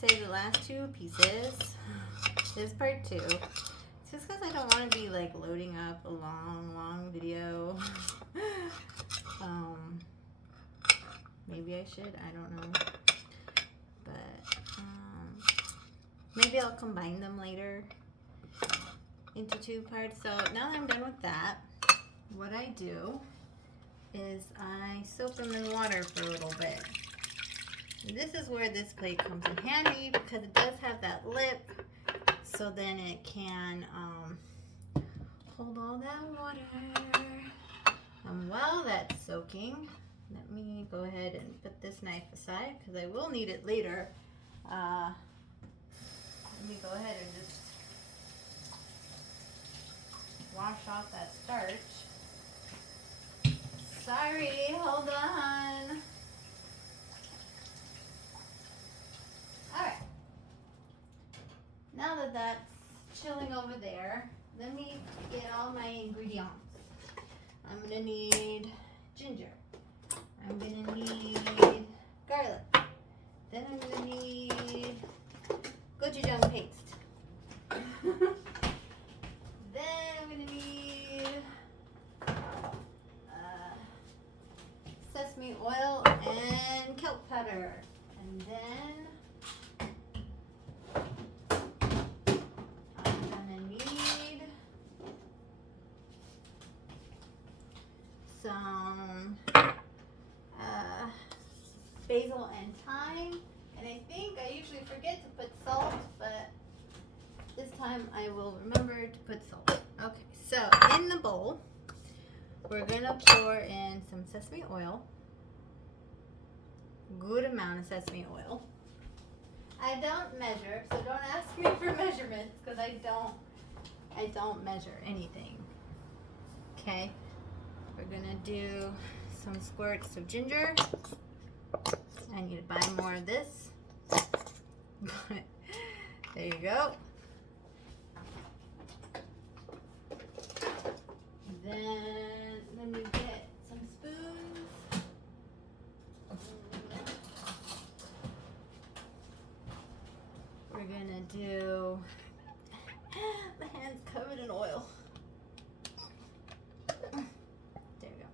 say the last two pieces. This is part 2. It's just because I don't want to be like loading up a long video. Maybe I should, I don't know. But maybe I'll combine them later into 2 parts. So now that I'm done with that, what I do is I soak them in water for a little bit. And this is where this plate comes in handy because it does have that lip, so then it can hold all that water. And while that's soaking, let me go ahead and put this knife aside because I will need it later. Let me go ahead and just wash off that starch. Sorry, hold on. Alright. Now that that's chilling over there, let me get all my ingredients. I'm going to need ginger. I'm going to need garlic. Then I'm going to need gochujang paste. Then I'm going to need sesame oil and kelp powder. And then I'm going to need some basil and thyme. And I think I usually forget to put salt, but this time I will remember to put salt. Okay, so in the bowl, we're gonna pour in some sesame oil. Good amount of sesame oil. I don't measure, so don't ask me for measurements because I don't measure anything. Okay, we're gonna do some squirts of ginger. I need to buy more of this. But there you go. Then let me get some spoons. We're gonna do, my hand's covered in oil. There we go.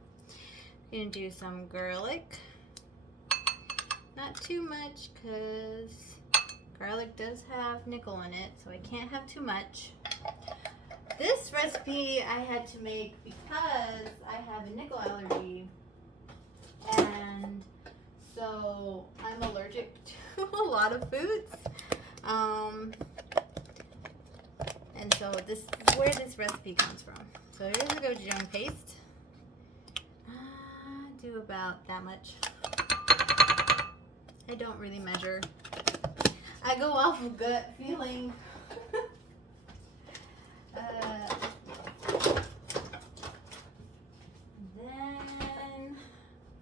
We're gonna do some garlic. Not too much because garlic does have nickel in it, so I can't have too much. This recipe I had to make because I have a nickel allergy, and so I'm allergic to a lot of foods. And so this is where this recipe comes from. So here's the gochujang paste. Do about that much. I don't really measure. I go off of gut feeling. Then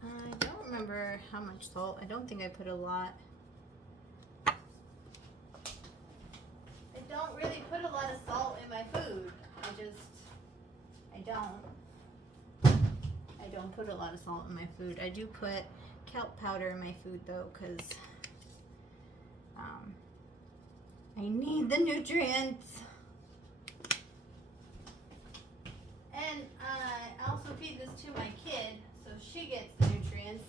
I don't remember how much salt. I don't think I put a lot. I don't really put a lot of salt in my food. I don't put a lot of salt in my food. I do put kelp powder in my food though, because I need the nutrients. And I also feed this to my kid, so she gets the nutrients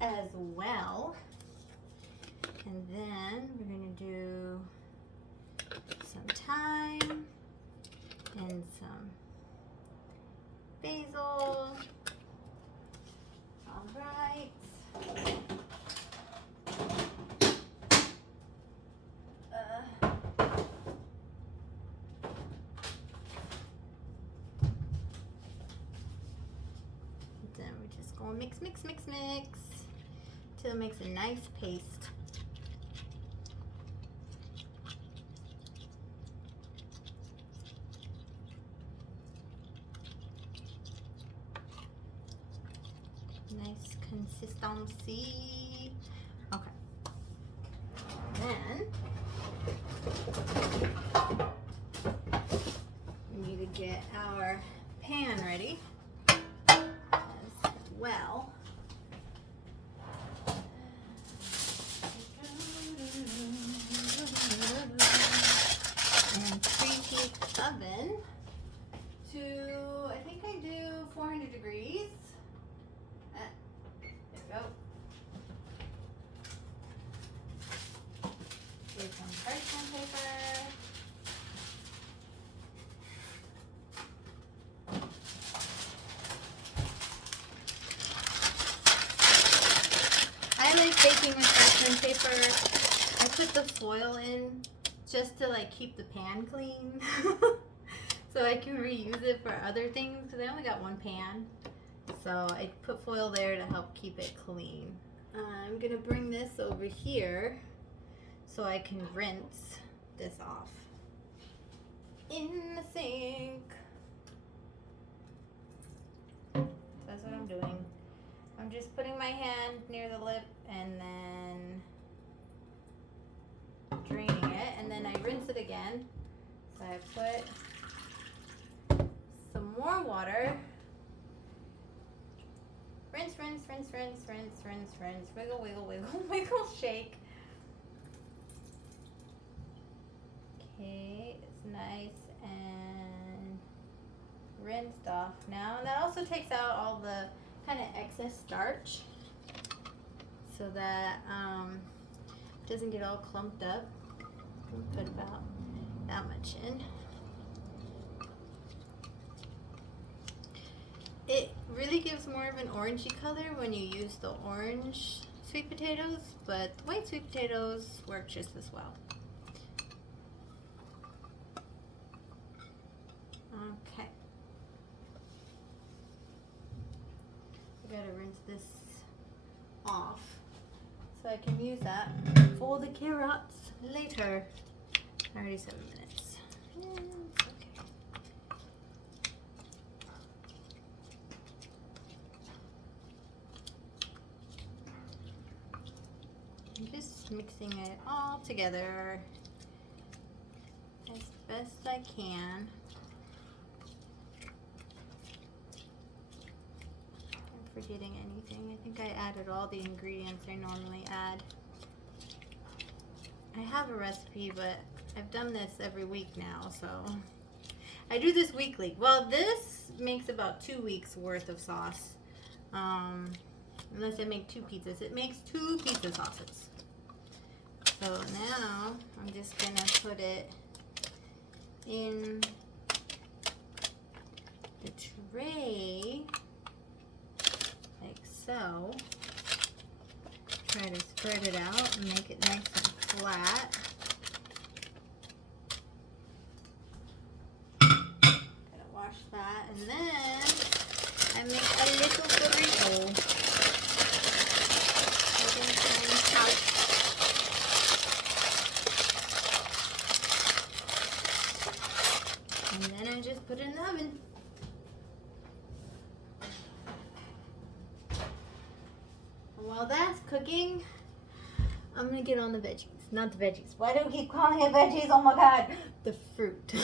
as well. And then we're gonna do some thyme and some basil. All right. Then we're just going to mix till it makes a nice paste. Nice consistency. Okay. Then we need to get our pan ready as well. making refreshment paper, I put the foil in just to like keep the pan clean. So I can reuse it for other things because I only got one pan. So I put foil there to help keep it clean. I'm gonna bring this over here so I can rinse this off in the sink. That's what I'm doing. I'm just putting my hand near the lip and then draining it, and then I rinse it again. So I put some more water. Rinse, rinse, rinse, rinse, rinse, rinse, rinse. Wiggle, wiggle, wiggle, wiggle, shake. Okay, it's nice and rinsed off now. And that also takes out all the kind of excess starch so that it doesn't get all clumped up. Put about that much in. It really gives more of an orangey color when you use the orange sweet potatoes, but the white sweet potatoes work just as well. Okay. I gotta rinse this off so I can use that for the carrots later. Already 7 minutes. Yeah, it's okay. I'm just mixing it all together as best I can. I'm forgetting anything. I think I added all the ingredients I normally add. I have a recipe, but I've done this every week now, so I do this weekly. Well, this makes about 2 weeks worth of sauce. Unless I make 2 pizzas. It makes 2 pizza sauces. So now I'm just gonna put it in the tray like so. Try to spread it out and make it nice and flat. Gotta wash that, and then I make a little burrito. And then I just put it in the oven. While that's cooking, I'm gonna get on the veggies. Not the veggies. Why do I keep calling it veggies? Oh my god. The fruit.